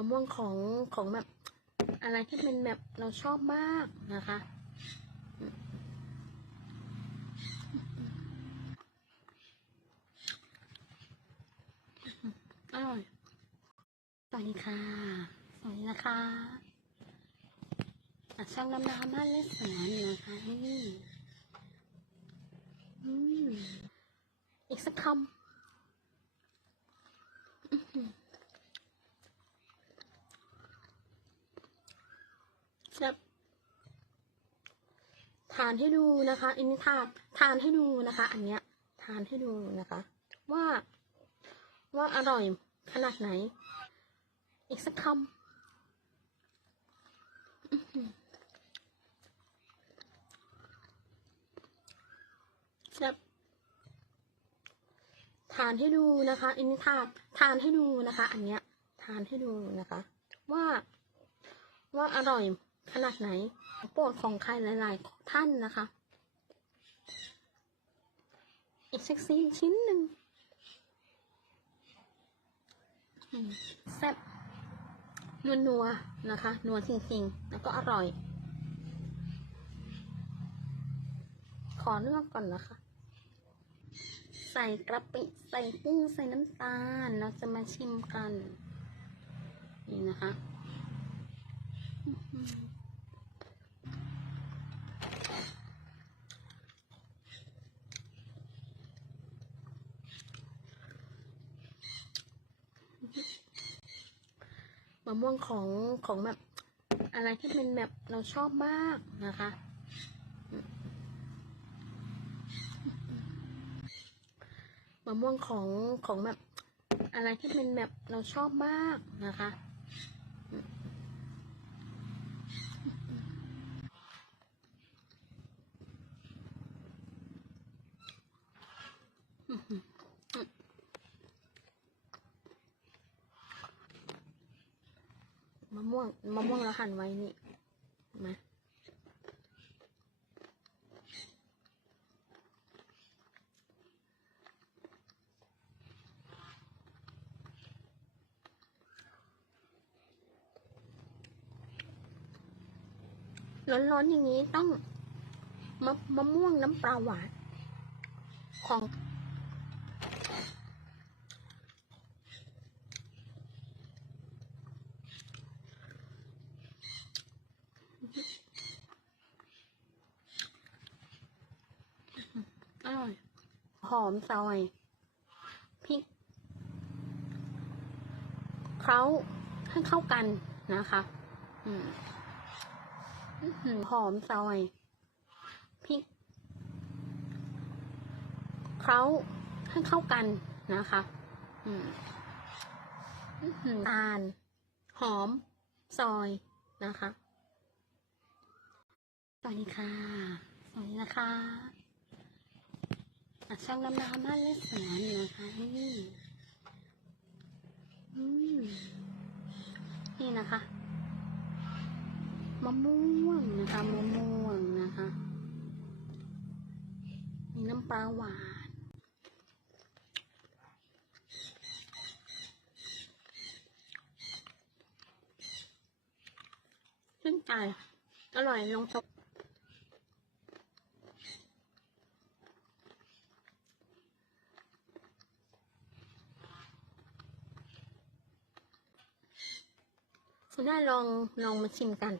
ะม่วงของของแบบอะไรที่เป็นแบบเราชอบมากนะคะ อร่อยสวัสดีค่ะสวัสดีนะคะอะช่างน้ำน้ำบ้านเลสวนนะคะนี่อืมอีกสักคำอื้อหือแซ่บทานให้ดูนะคะ อันนี้ทานทานให้ดูนะคะ อันเนี้ยทานให้ดูนะคะ ว่า ว่าอร่อยขนาดไหน อีกสักคำอื้อหือแซ่บทานให้ดูนะคะอันนี้ทานทานให้ดูนะคะ อันเนี้ยทานให้ดูนะคะ ว่า ว่าอร่อยขนาดไหน โปรดของใครหลาย ๆ ท่านนะคะ อีกสักซีชิ้นหนึ่งแซ่บนัวนัวๆนะคะ นัวจริงๆ แล้วก็อร่อย ขอเลือกก่อนนะคะ ใส่กระปิใส่กุ้งใส่น้ำตาล เราจะมาชิมกัน นี่นะคะอื้อหือมะม่วงของของแบบอะไรที่เป็นแบบเราชอบมากนะคะ มะม่วงของของแบบอะไรที่เป็นแบบเราชอบมากนะคะ มะม่วงมะม่วงเราหั่นไว้นี่เห็นไหมร้อนๆอย่างนี้ต้องมะมะม่วงน้ำปลาหวานของ อร่อย หอมซอยพริกเขาให้เข้ากันนะคะอืมอื้อหือหอมซอยพริกเขาให้เข้ากันนะคะอืมอื้อหือตาลหอม ซอยนะคะ สวัสดีค่ะ สวัสดีนะคะอะ ช่างน้ำน้ำบ้านเลสวนนะคะนี่อืมนี่นะคะมะม่วงนะคะมะม่วงนะคะมีน้ำปลาหวานชื่นใจอร่อยลงตก ได้ลองลองมาชิมกัน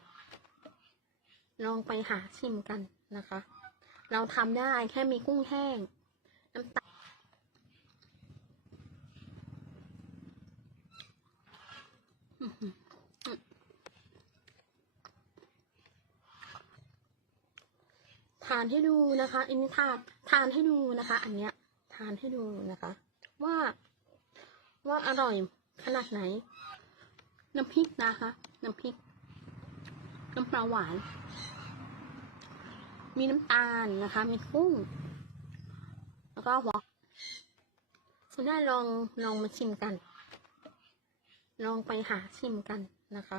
ลองไปหาชิมกันนะคะ เราทำได้แค่มีกุ้งแห้ง น้ำตาลทานให้ดูนะคะอันนี้ทานทานให้ดูนะคะ อันเนี้ย ทานให้ดูนะคะ ว่าว่าอร่อยขนาดไหน น้ำพริกนะคะ น้ำพริก น้ำปลาหวาน มีน้ำตาลนะคะ มีกุ้ง แล้วก็หัวคุณได้ลองลองมาชิมกัน ลองไปหาชิมกันนะคะ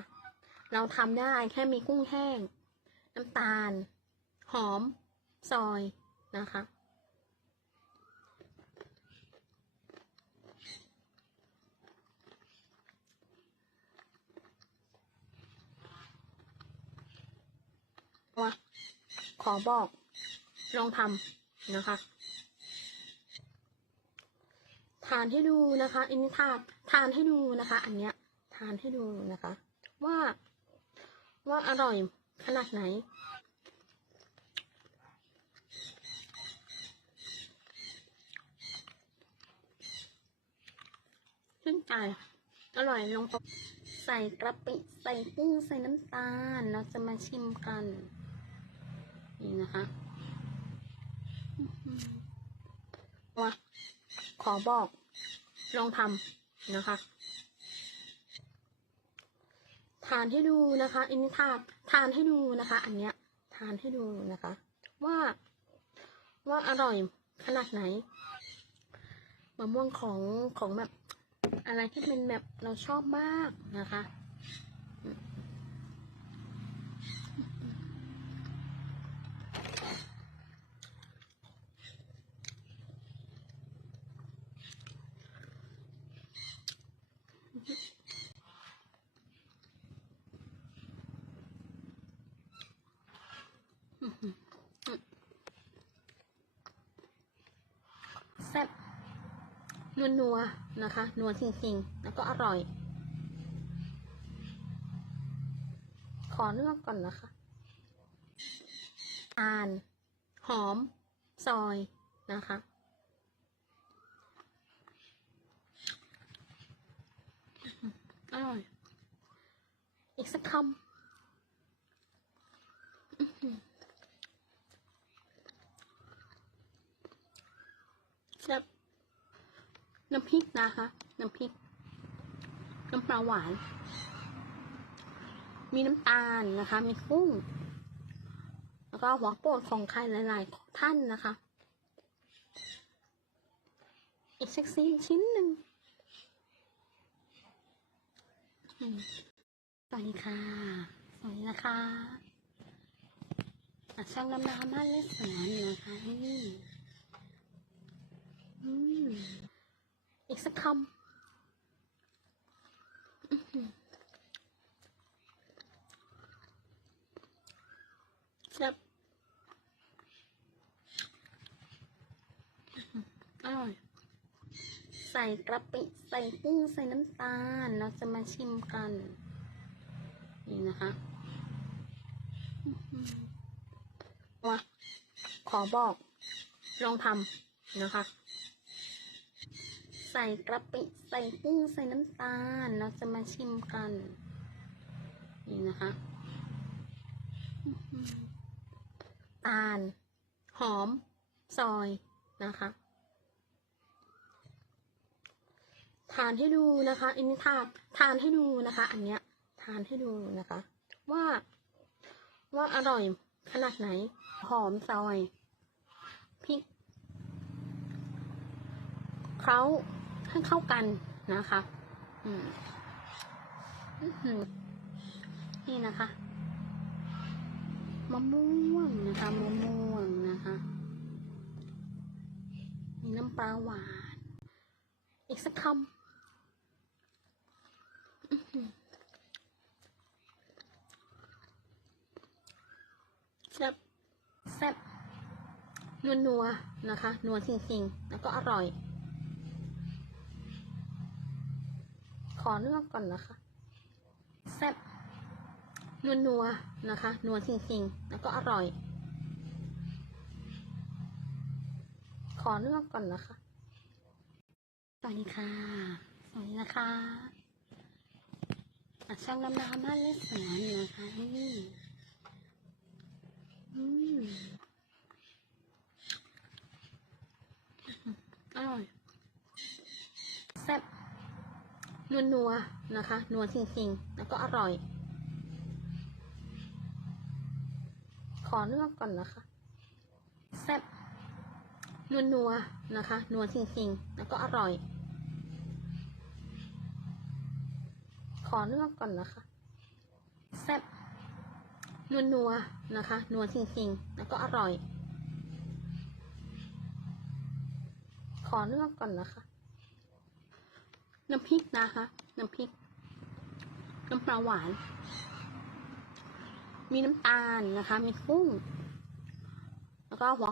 เราทำได้แค่มีกุ้งแห้ง น้ำตาล หอม ซอยนะคะ ว่า ขอบอก ลองทำนะคะ ทานให้ดูนะคะอันนี้ทานทานให้ดูนะคะ อันเนี้ย ทานให้ดูนะคะ ว่า ว่าอร่อยขนาดไหนชื่นใจอร่อยลงใส่กระปิ ใส่กุ้งใส่น้ำตาล เราจะมาชิมกัน นี่นะคะอื้อหือว่าขอบอก ลองทำนะคะ ทานให้ดูนะคะอันนี้ทานทานให้ดูนะคะ อันเนี้ย ทานให้ดูนะคะ ว่า ว่าอร่อยขนาดไหนมะม่วงของของแบบอะไรที่เป็นแบบเราชอบมากนะคะ แซ่บนัวนัวๆนะคะ นัวจริงๆ แล้วก็อร่อย ขอเลือกก่อนนะคะ อ่าน หอม ซอยนะคะ อร่อย อีกสักคำอื้อหือ แซ่บน้ำพริกนะคะ น้ำพริก น้ำปลาหวาน มีน้ำตาลนะคะ มีกุ้ง แล้วก็หัวโปรดของใครหลายๆท่านนะคะ อีกสักซีชิ้นหนึ่งสวัสดีค่ะ สวัสดีนะคะอะช่างน้ำน้ำบ้าเลสวนนะคะนี่ อืมอีกสักคำอื้อหือแซ่บอื้อหืออร่อย ใส่กระปิใส่กุ้งใส่น้ำตาล เราจะมาชิมกัน นี่นะคะอื้าขอบอก ลองทำนะคะ ใส่กระปิใส่กุ้งใส่น้ำตาล เราจะมาชิมกัน นี่นะคะ ตาล หอม ซอยนะคะ ทานให้ดูนะคะอันนี้ทานทานให้ดูนะคะ อันเนี้ย ทานให้ดูนะคะ ว่า ว่าอร่อยขนาดไหน หอมซอยพริกเคล้า ให้เข้ากันนะคะ อืมนี่นะคะมะม่วงนะคะมะม่วงนะคะ มีน้ำปลาหวาน อีกสักคำแซ่บแซ่บนัวนัวๆนะคะ นัวจริงๆ แล้วก็อร่อย ขอเลือกก่อนนะคะแซ่บนัวนัวๆนะคะ นัวจริงๆ แล้วก็อร่อย ขอเลือกก่อนนะคะสวัสดีค่ะสวัสดีนะคะอะช่างน้ำน้ำบ้านเลสวนนะคะนี่อืมอร่อยแซ่บ นัวๆนะคะ นัวจริงๆ แล้วก็อร่อย ขอเลือกก่อนนะคะ แซ่บนัวๆนะคะ นัวจริงๆ แล้วก็อร่อย ขอเลือกก่อนนะคะ แซ่บนัวๆนะคะ นัวจริงๆ แล้วก็อร่อย ขอเลือกก่อนนะคะ น้ำพริกนะคะ น้ำพริก น้ำปลาหวาน มีน้ำตาลนะคะ มีกุ้ง แล้วก็หัว